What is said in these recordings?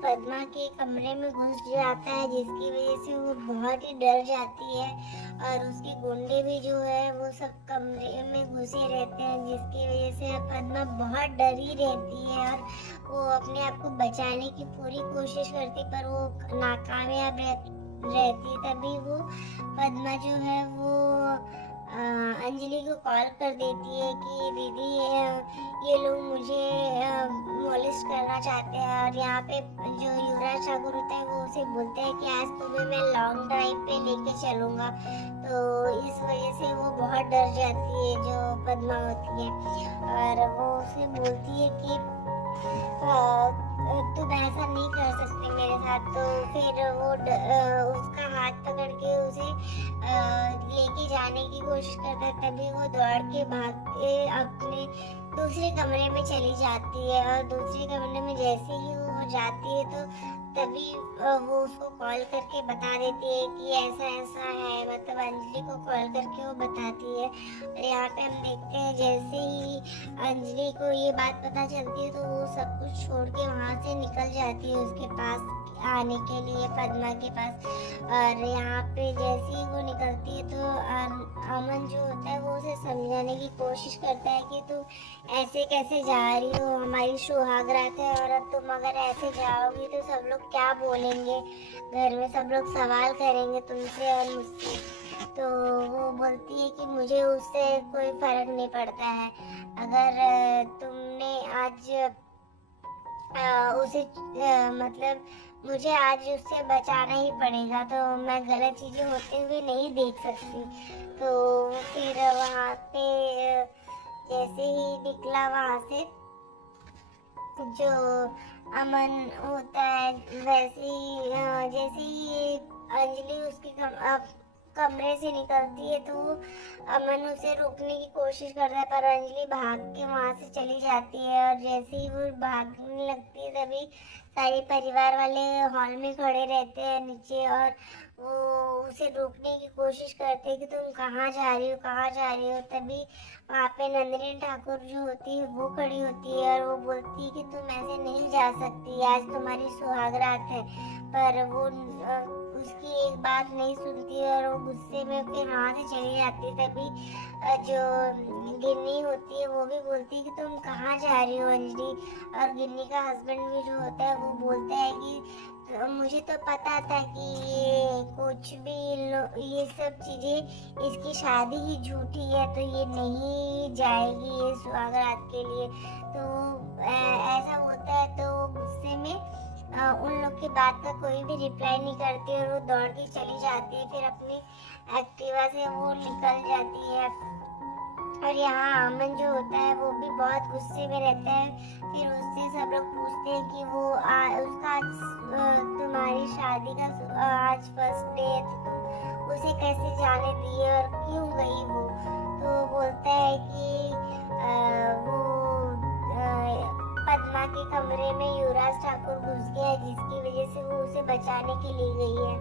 पद्मा के कमरे में घुस जाता है, जिसकी वजह से वो बहुत ही डर जाती है और उसके गुंडे भी जो है वो सब कमरे में घुसे रहते हैं, जिसकी वजह से पद्मा बहुत डरी रहती है और वो अपने आप को बचाने की पूरी कोशिश करती, पर वो नाकामयाब रहती। तभी वो पद्मा जो है वो अंजलि को कॉल कर देती है कि दीदी ये लोग मुझे मॉलेस्ट करना चाहते हैं। और यहाँ पे जो युवराज ठाकुर होता है वो उसे बोलते हैं कि आज तुम्हें मैं लॉन्ग ड्राइव पे लेके चलूँगा। तो इस वजह से वो बहुत डर जाती है जो पद्मा होती है, और वो उसे बोलती है कि तुम ऐसा नहीं कर सकते मेरे साथ। तो फिर वो उसका हाथ पकड़ के उसे लेके जाने की कोशिश करता है। तभी वो दौड़ के भाग के अपने दूसरे कमरे में चली जाती है, और दूसरे कमरे में जैसे ही वो जाती है तो तभी वो उसको कॉल करके बता देती है कि ऐसा ऐसा है, मतलब अंजलि को कॉल करके वो बताती है। और यहाँ पे हम देखते हैं जैसे ही अंजलि को ये बात पता चलती है तो वो सब कुछ छोड़ के वहाँ से निकल जाती है उसके पास आने के लिए, पद्मा के पास। और यहाँ पे जैसे ही वो निकलती है तो अमन जो होता है वो उसे समझाने की कोशिश करता है कि तू ऐसे कैसे जा रही हो, हमारी सुहाग रात है और अब तुम अगर ऐसे जाओगी तो सब लोग क्या बोलेंगे, घर में सब लोग सवाल करेंगे तुमसे और मुझसे। तो वो बोलती है कि मुझे उससे कोई फर्क नहीं पड़ता है, अगर तुमने आज उसे मतलब मुझे आज उससे बचाना ही पड़ेगा, तो मैं गलत चीजें होते हुए नहीं देख सकती। तो फिर वहाँ पे जैसे ही निकला वहाँ से जो अमन होता है, वैसे ही जैसे ही अंजलि उसके कमरे से निकलती है तो अमन उसे रोकने की कोशिश करता है, पर अंजलि भाग के वहां से चली जाती है। और जैसे ही वो भागने लगती है तभी सारे परिवार वाले हॉल में खड़े रहते हैं नीचे, और वो उसे रोकने की कोशिश करते हैं कि तुम कहाँ जा रही हो, कहाँ जा रही हो। तभी वहाँ पे नंदिनी ठाकुर जो होती है वो खड़ी होती है और वो बोलती है कि तुम ऐसे नहीं जा सकती, आज तुम्हारी सुहाग रात है। पर वो उसकी एक बात नहीं सुनती और वो गुस्से में फिर वहाँ से चली जाती है। तभी जो गिन्नी होती है वो भी बोलती है कि तुम कहाँ जा रही हो अंजलि। और गिन्नी का हस्बैंड भी जो होता है वो बोलता है कि मुझे तो पता था कि ये कुछ भी ये सब चीजें, इसकी शादी ही झूठी है तो ये नहीं जाएगी ये सुहाग रात के लिए। तो ऐसा होता है तो वो गुस्से में उन लोग की बात का कोई भी रिप्लाई नहीं करती और वो दौड़ के चली जाती है, फिर अपनी एक्टिवा से वो निकल जाती है। और यहाँ अमन जो होता है वो भी बहुत गुस्से में रहता है। फिर उससे सब लोग पूछते हैं कि वो उसका आज तुम्हारी शादी का आज फर्स्ट डे है तो तुम उसे कैसे जाने दिए और क्यों गई वो। तो वो बोलता है कि वो पद्मा के कमरे में युवराज ठाकुर घुस गया है, जिसकी वजह से वो उसे बचाने के लिए गई है।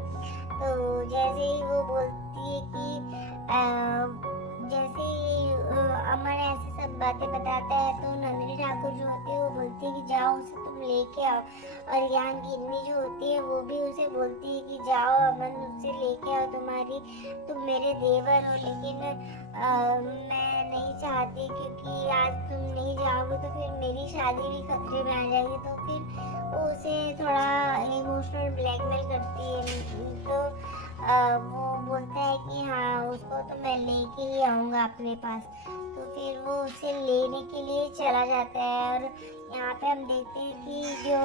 तो जैसे ही वो बोलती है कि जैसे ही अमन ऐसे सब बातें बताता है तो नंदिनी ठाकुर जो होती है वो बोलती है कि जाओ उसे तुम लेके आओ। और यहाँ गिन्नी जो होती है वो भी उसे बोलती है कि जाओ अमन उससे लेके आओ, तुम मेरे देवर हो। लेकिन मैं नहीं चाहती, क्योंकि आज तुम नहीं जाओगे तो फिर मेरी शादी भी खतरे में आ जाएगी। तो फिर वो उसे थोड़ा इमोशनल ब्लैकमेल करती है। तो वो बोलता है कि हाँ उसको तो मैं लेके ही आऊँगा अपने पास। तो फिर वो उसे लेने के लिए चला जाता है। और यहाँ पे हम देखते हैं कि जो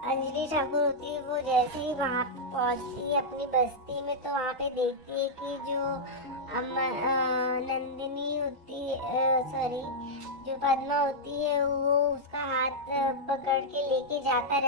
अंजलि ठाकुर होती है वो जैसे ही वहाँ पे पहुँचती है अपनी बस्ती में तो वहाँ पे देखती है कि जो नंदिनी होती है, सॉरी जो पद्मा होती है वो उसका हाथ पकड़ के लेके जाता रहता है।